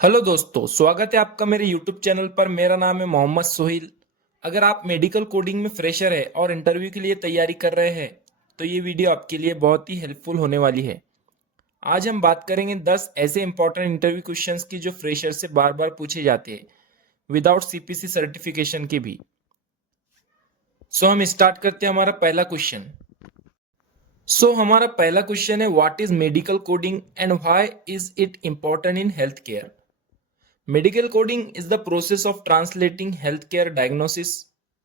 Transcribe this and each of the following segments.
Hello दोस्तों, स्वागत है आपका मेरे YouTube चैनल पर। मेरा नाम है मोहम्मद सोहिल। अगर आप मेडिकल कोडिंग में फ्रेशर है और इंटरव्यू के लिए तैयारी कर रहे हैं तो ये वीडियो आपके लिए बहुत ही हेल्पफुल होने वाली है। आज हम बात करेंगे 10 ऐसे इंपॉर्टेंट इंटरव्यू क्वेश्चंस की जो फ्रेशर से बार बार पूछे जाते हैं विदाउट सीपीसी सर्टिफिकेशन के भी। हम स्टार्ट करते हैं हमारा पहला क्वेश्चन। हमारा पहला क्वेश्चन है, what is medical coding and why is it important in health care? Medical coding is the process of translating healthcare diagnosis,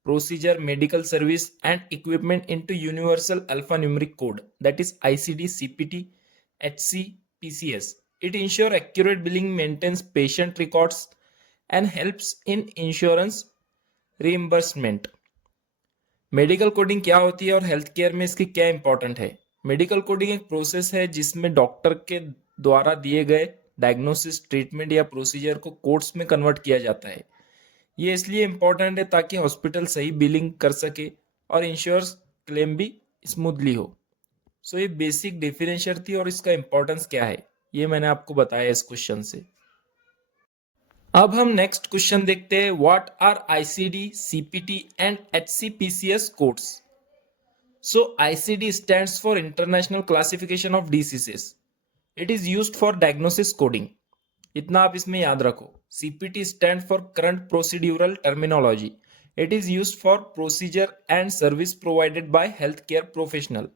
procedure, medical service, and equipment into Universal Alphanumeric Code, that is ICD, CPT, HC, PCS. It ensures accurate billing, maintains patient records, and helps in insurance reimbursement. Medical coding क्या होती है और health care में इसकी क्या important है? Medical coding एक process है जिसमें डॉक्टर के द्वारा दिए गए डायग्नोसिस, ट्रीटमेंट या प्रोसीजर को कोड्स में कन्वर्ट किया जाता है। ये इसलिए इंपॉर्टेंट है ताकि हॉस्पिटल सही बिलिंग कर सके और इंश्योरेंस क्लेम भी स्मूथली हो। ये बेसिक डिफरेंशियल थी और इसका इंपॉर्टेंस क्या है ये मैंने आपको बताया इस क्वेश्चन से। अब हम नेक्स्ट क्वेश्चन देखते हैं, what are ICD, CPT and HCPCS codes? ICD stands for International Classification of Diseases. It is used for diagnosis coding. इतना आप इसमें याद रखो। CPT stands for Current Procedural Terminology. It is used for procedure and service provided by healthcare professional.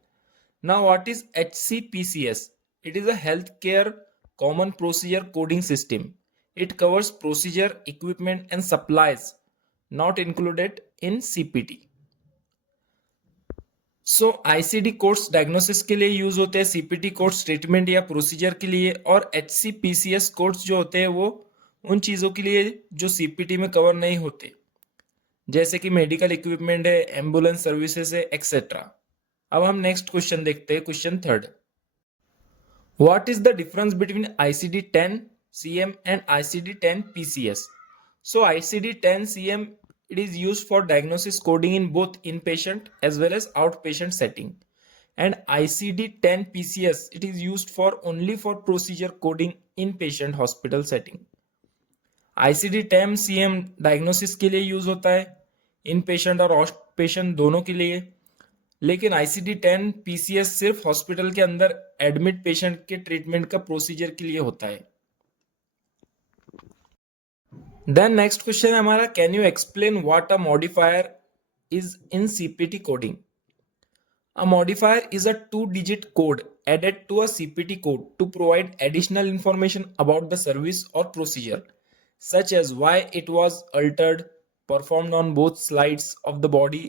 Now what is HCPCS? It is a healthcare common procedure coding system. It covers procedure, equipment and supplies not included in CPT. ICD codes diagnosis के लिए use होते हैं, CPT codes treatment या procedure के लिए, और एचसीपीसीएस codes जो होते हैं वो उन चीजों के लिए जो सीपीटी में कवर नहीं होते, जैसे कि मेडिकल इक्विपमेंट है, एम्बुलेंस सर्विसेज है, एक्सेट्रा। अब हम नेक्स्ट क्वेश्चन देखते हैं, question third. What is the difference between ICD-10 CM and ICD-10 PCS? ICD-10 CM, it is used for diagnosis coding in both inpatient as well as outpatient setting, and ICD-10 PCS, it is used for only for procedure coding in patient hospital setting. ICD-10 CM diagnosis के लिए use होता है इन patient और out patient दोनों के लिए, लेकिन ICD-10 PCS सिर्फ हॉस्पिटल के अंदर एडमिट पेशेंट के ट्रीटमेंट का प्रोसीजर के लिए होता है। देन नेक्स्ट क्वेश्चन है हमारा, can you explain what a modifier is in CPT coding? A modifier is a two-digit code added to a CPT code to provide additional information about the service or procedure, such as why it was altered, performed on both sides of the body,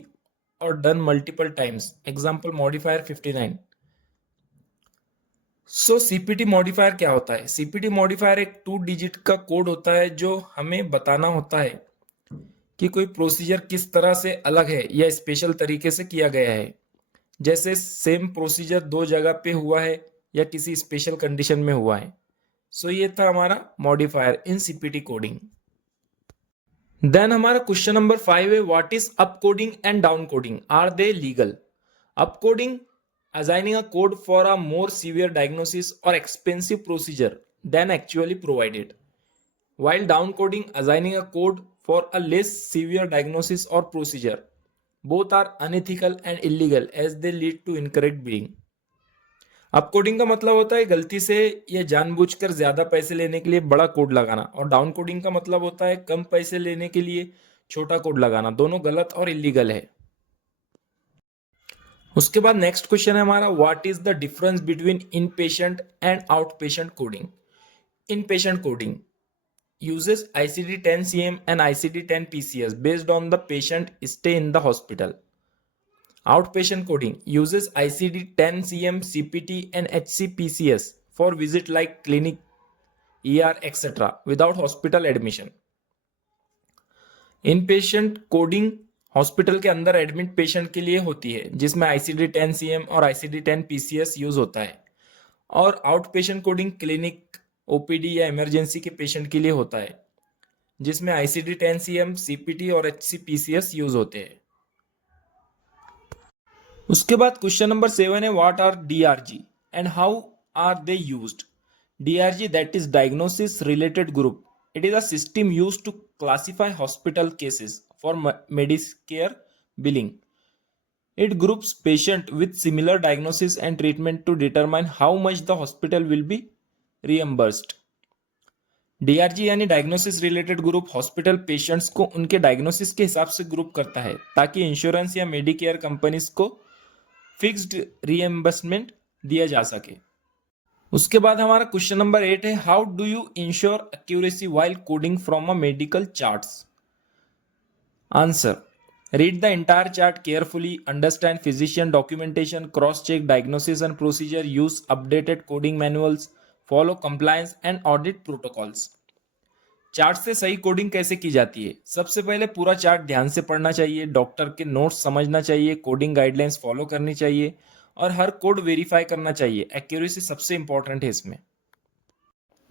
or done multiple times. Example, modifier 59. CPT modifier क्या होता है? CPT modifier एक 2 digit का code होता है जो हमें बताना होता है कि कोई प्रोसीजर किस तरह से अलग है या स्पेशल तरीके से किया गया है, जैसे सेम प्रोसीजर दो जगह पे हुआ है या किसी स्पेशल कंडीशन में हुआ है। ये था हमारा modifier in CPT coding. Then हमारा क्वेश्चन नंबर 5 है, what is up coding and down coding, are they legal? Up coding, assigning a code for a more severe diagnosis or expensive procedure than actually provided, while down coding, assigning a code for a less severe diagnosis or procedure. Both are unethical and illegal as they lead to incorrect billing. Up coding का मतलब होता है गलती से या जानबूझकर ज्यादा पैसे लेने के लिए बड़ा कोड लगाना, और डाउन कोडिंग का मतलब होता है कम पैसे लेने के लिए छोटा कोड लगाना। दोनों गलत और इलीगल है। उसके बाद नेक्स्ट क्वेश्चन है हमारा, what is the difference between in patient and out patient coding? In patient coding uses ICD-10 CM and ICD-10 PCS based on the patient stay in the hospital. Outpatient coding uses ICD-10 CM, CPT and HCPCS for visit like clinic, ER, etc. without hospital admission. Inpatient coding hospital के अंदर admit patient के लिए होती है, जिसमें ICD-10 CM और ICD-10 PCS use होता है, और out patient coding clinic, OPD या इमरजेंसी के पेशेंट के लिए होता है, जिसमें ICD-10 CM, CPT और HCPCS यूज होते हैं। उसके बाद क्वेश्चन नंबर 7 है, what are DRG and how are they used? DRG, that is Diagnosis Related Group. It is a system used to classify hospital cases for Medicare billing. It groups patients with similar diagnosis and treatment to determine how much the hospital will be reimbursed. DRG यानी diagnosis related group hospital patients को उनके diagnosis के हिसाब से group करता है ताकि insurance या मेडिकेयर कंपनीज को फिक्स्ड रीएम्बर्समेंट दिया जा सके। उसके बाद हमारा क्वेश्चन नंबर 8 है, how do you ensure accuracy while coding from a medical charts? Answer, read the entire chart carefully, understand physician documentation, cross-check diagnosis and procedure, use updated coding manuals, follow compliance and audit protocols. Chart से सही coding कैसे की जाती है? सबसे पहले पूरा chart ध्यान से पढ़ना चाहिए, डॉक्टर के नोट्स समझना चाहिए, कोडिंग गाइडलाइंस फॉलो करनी चाहिए और हर कोड वेरीफाई करना चाहिए। एक्यूरेसी सबसे इंपॉर्टेंट है इसमें।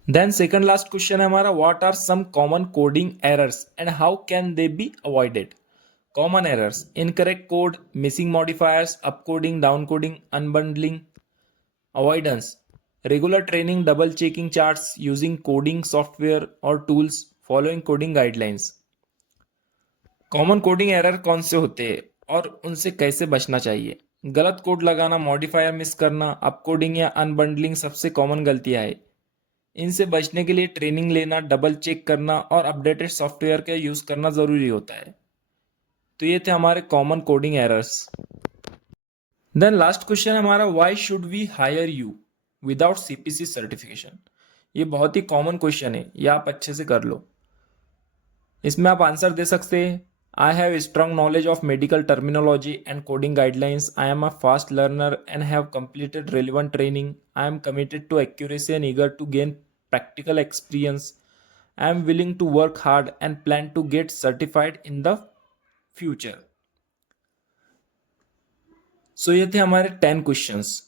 देन सेकंड लास्ट क्वेश्चन है हमारा, what are some common coding errors and how can they be avoided? Common errors: incorrect code, missing modifiers, upcoding, downcoding, unbundling. Avoidance: regular training, double checking charts, using coding software or tools, following coding guidelines. Common coding error कौन से होते हैं और उनसे कैसे बचना चाहिए? गलत कोड लगाना, मॉडिफायर मिस करना, अपकोडिंग या अनबंडलिंग सबसे कॉमन गलतियां है। इनसे बचने के लिए ट्रेनिंग लेना, डबल चेक करना और अपडेटेड सॉफ्टवेयर का यूज करना जरूरी होता है। तो ये थे हमारे common coding errors. Then last question है हमारा, why should we hire you without CPC certification? ये बहुत ही कॉमन क्वेश्चन है, ये आप अच्छे से कर लो। इसमें आप आंसर दे सकते हैं, I have strong knowledge of medical terminology and coding guidelines, I am a fast learner and have completed relevant training, I am committed to accuracy and eager to gain practical experience, I am willing to work hard and plan to get certified in the future. So ये थे हमारे 10 questions.